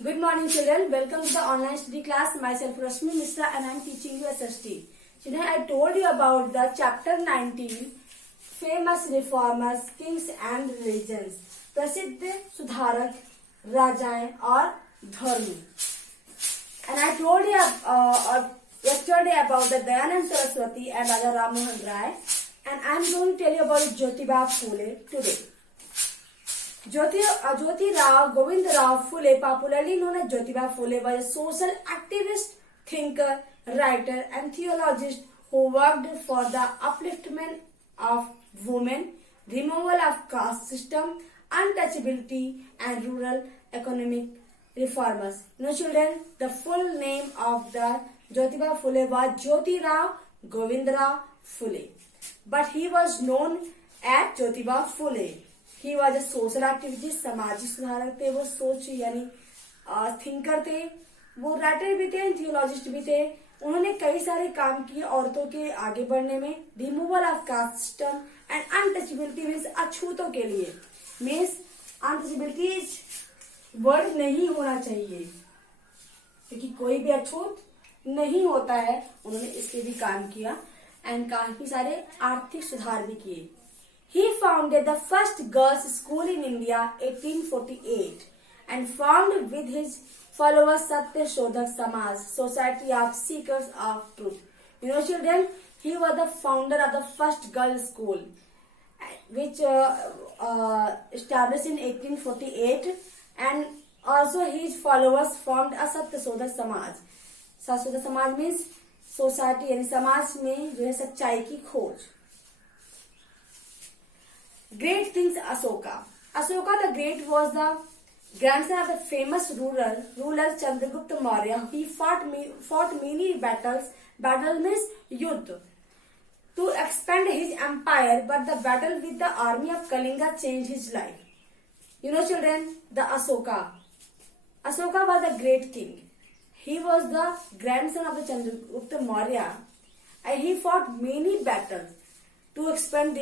Good morning, children. Welcome to the online study class. Myself Rashmi Mishra and I am teaching you SST. Children, I told you about the chapter 19, famous reformers, kings and religions. प्रसिद्ध सुधारक, राजाएं और धर्म. And I told you yesterday about the Dayanand Saraswati and Raja Ram Mohan Rai. And I am going to tell you about Jyotiba Phule today. Jyotirao Govindarao Phule, popularly known as Jyotiba Phule, was a social activist, thinker, writer and theologist who worked for the upliftment of women, removal of caste system, untouchability and rural economic reformers. Now children, the full name of the Jyotiba Phule was Jyotirao Govindarao Phule, but he was known as Jyotiba Phule. He was a social activist, सामाजिक सुधारक थे, वो सोच यानी thinker थे, वो writer भी थे, थियोलॉजिस्ट भी थे. उन्होंने कई सारे काम किए औरतों के आगे बढ़ने में. Removal of caste system and untouchability means अछूतों के लिए, मीन्स अनटचेबिलिटी वर्ड नहीं होना चाहिए क्योंकि कोई भी अछूत नहीं होता है. उन्होंने इसके भी काम किया एंड काफी सारे आर्थिक सुधार भी किए. He founded the first girls' school in India 1848 and formed with his followers Satya Shodhak Samaj, Society of Seekers of Truth. You know children, he was the founder of the first girls' school which established in 1848 and also his followers formed a Satya Shodhak Samaj. Satya Shodhak Samaj means society यानी समाज में जो है सच्चाई की खोज. Great kings Asoka. Asoka the Great was the grandson of the famous ruler Chandragupta Maurya. He fought many battles. Battle means yuddh, to expand his empire, but the battle with the army of Kalinga changed his life. You know children, the Asoka was a great king. He was the grandson of the Chandragupta Maurya and he fought many battles to expand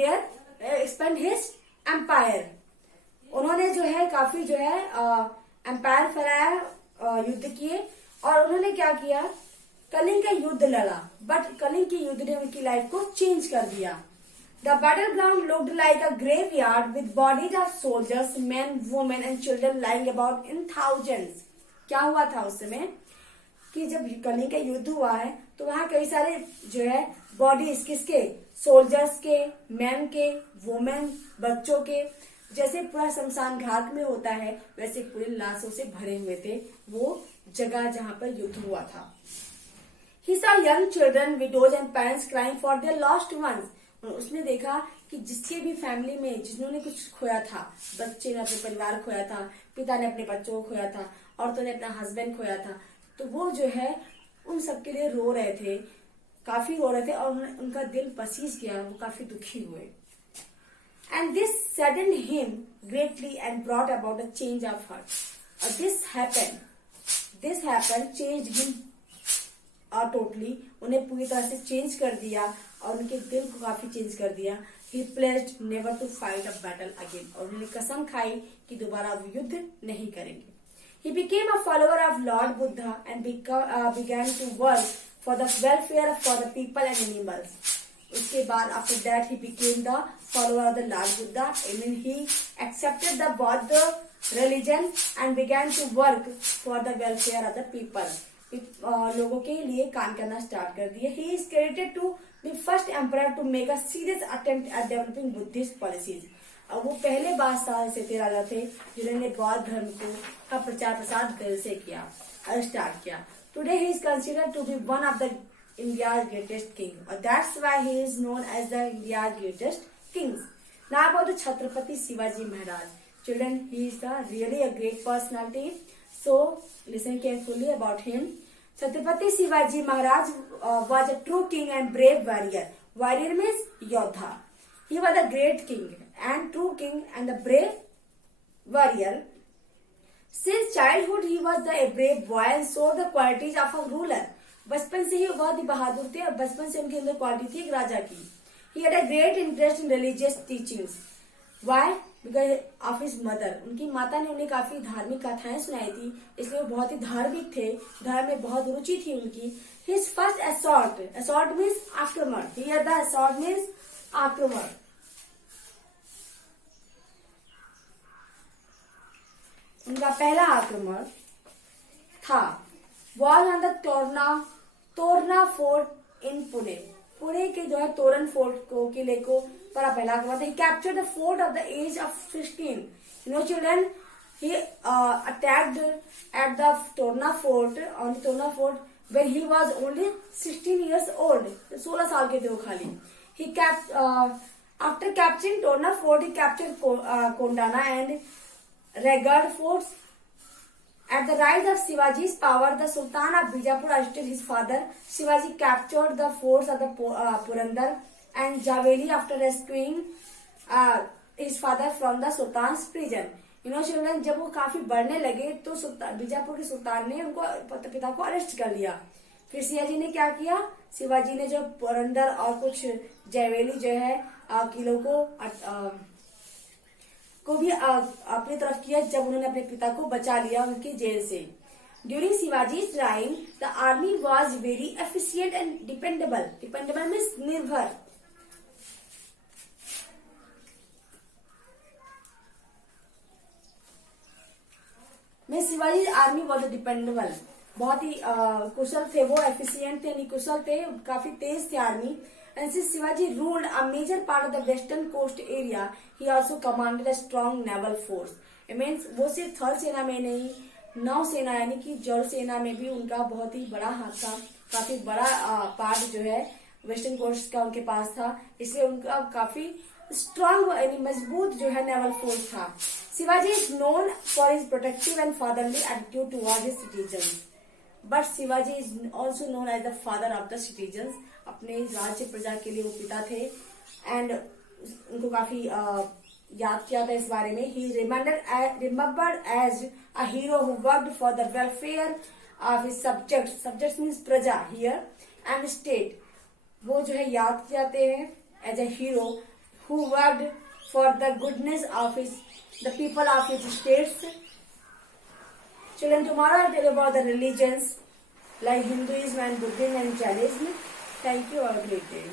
his empire. उन्होंने जो है काफी जो है empire फैलाया, युद्ध किए और उन्होंने क्या किया, कलिंग का युद्ध लड़ा, बट कलिंग के युद्ध ने उनकी लाइफ को चेंज कर दिया. The battle ground looked like a graveyard with bodies of soldiers, main, women and children lying about in thousands. क्या हुआ था उस समय कि जब कलिंग का युद्ध हुआ है तो वहां कई सारे जो है बॉडीज, किसके, सोल्जर्स के, मैन के, वुमेन, बच्चों के, जैसे पूरा शमशान घाट में होता है वैसे पूरे लाशों से भरे हुए थे वो जगह जहां पर युद्ध हुआ था. He saw young children, widows and parents crying for their lost ones. उसने देखा कि जिसके भी फैमिली में जिन्होंने कुछ खोया था, बच्चे ने अपने परिवार खोया था, पिता ने अपने बच्चों को खोया था, औरतों ने अपना हस्बैंड खोया था, तो वो जो है उन सबके लिए रो रहे थे, काफी रो रहे थे और उनका दिल पसीज गया, वो काफी दुखी हुए. And this saddened him greatly and brought about a change of heart. This happened changed him totally. उन्हें पूरी तरह से चेंज कर दिया और उनके दिल को काफी चेंज कर दिया. He pledged never to fight a battle again. और उन्होंने कसम खाई कि दोबारा वो युद्ध नहीं करेंगे. He became a follower of Lord Buddha and began to work for the welfare for the people and animals. उसके बाद after that he became the follower of the Lord Buddha and then he accepted the Bauddha religion and began to work for the welfare of the people. लोगों के लिए काम करना start कर दिया. He is credited to the first emperor to make a serious attempt at developing Buddhist policies. और वो पहले बादशाह से थे, राजा थे जिन्होंने बौद्ध धर्म का प्रचार प्रसार दिल से किया और स्टार्ट किया. Today he is considered to be one of the India's greatest king. That's why he is known as the India's greatest kings. Now about the Chhatrapati Shivaji Maharaj. Children, he is really a great personality. So listen carefully about him. Chhatrapati Shivaji Maharaj was a true king and brave warrior. Warrior means Yodha. He was a great king and true king and a brave warrior. Since childhood he was a brave boy and showed the qualities of a ruler. बचपन से ही बहुत ही बहादुर थे और बचपन से उनके अंदर quality थी एक राजा की. He had a great interest in religious teachings. Why? Because of his mother, उनकी माता ने उन्हें काफी धार्मिक कथाएं सुनाई थी, इसलिए वो बहुत ही धार्मिक थे, धर्म में बहुत रुचि थी उनकी। His first assault, assault means आक्रमण, हियर द असॉल्ट मीन्स आक्रमण। उनका पहला आक्रमण था was on the Torna fort इन पुणे, पुणे के जो है तोरण फोर्ट को, किले को पर पहला आक्रमण था। He captured the fort at the age of 16. You know children, he attacked at the Torna fort, on the Torna fort when he was only 16 years old. 16 साल के थे वो खाली। He after capturing Torna fort, he captured Kondana and Raigad forts. At the rise of Shivaji's power, the Sultan of Bijapur arrested his father. Shivaji captured the forts of the Purandar and Javeli after rescuing his father from the Sultan's prison. You know children, जब वो काफी बढ़ने लगे तो बीजापुर के सुल्तान ने उनको पिता को अरेस्ट कर लिया। फिर शिवाजी ने क्या किया, शिवाजी ने जो पुरंदर और कुछ जयवेली जो है किलों को भी अपनी तरफ किया, जब उन्होंने अपने पिता को बचा लिया उनकी जेल से। During Shivaji's reign, the army was very efficient and dependable. Dependable means निर्भर। में शिवाजी आर्मी वॉज डिपेंडेबल, बहुत ही कुशल थे वो, एफिशिएंट थे, कुशल थे, काफी तेज थे army. And since Shivaji ruled a major part of the western coast area, he also commanded a strong naval force. It means वो सिर्फ थल सेना में नहीं, नौ सेना यानी कि जल सेना में भी उनका बहुत ही बड़ा हाथ था, काफी बड़ा पार्ट जो है वेस्टर्न कोस्ट का उनके पास था, इसलिए उनका काफी स्ट्रांग यानी मजबूत जो है नेवल फोर्स था। Shivaji is known for his protective and fatherly attitude toward his citizens, but Shivaji is also known as the father of the citizens. अपने राज्य प्रजा के लिए वो पिता थे एंड उनको काफी याद किया था इस बारे में। He remembered as a hero who worked for the welfare of his subjects, subjects means प्रजा हियर, एंड स्टेट। वो जो है याद किए जाते हैं as a hero who worked for the goodness of the people of his states. Children, tomorrow I'll tell you about the religions like Hinduism and Buddhism and Jainism. Thank you. Have a great day.